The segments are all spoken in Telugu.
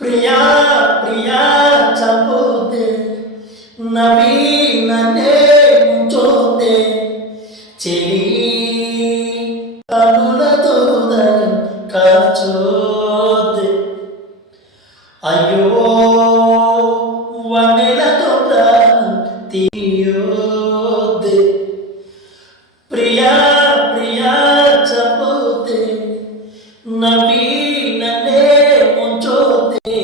ప్రియా ప్రియా చంపుతే నవీననే ముంచోతే చెలి కనులతో హృదయం కార్చోతే అయ్యో వన్నెలతో ప్రాణం తీయోతే ప్రియా ప్రియా చంపుతే నవీననే ముంచోతే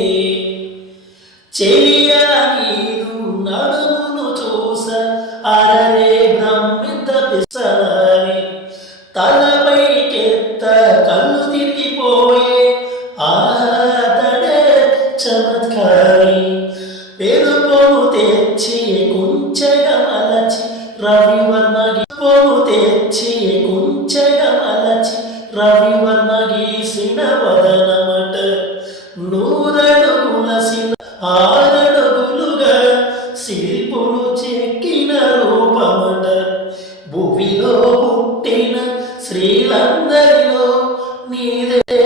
చెలియా నీరు నడుమును చూస అరరే బ్రహ్మిత పిసనని తలపైకెత్త కళ్ళు తిరిగిపోయే ఆతడే చమత్కారి పెరుపోను తెచ్చి కుంచెగా మలచి రవివర్మగి పోను తెచ్చి కుంచెగా మలచి రవివర్మ గీసిన వదనమట నూరడుగులసిన ఆరడుగులుగా శిల్పులు చెక్కిన రూపమట భూమిలో పుట్టిన శ్రీలందరిలో నీదే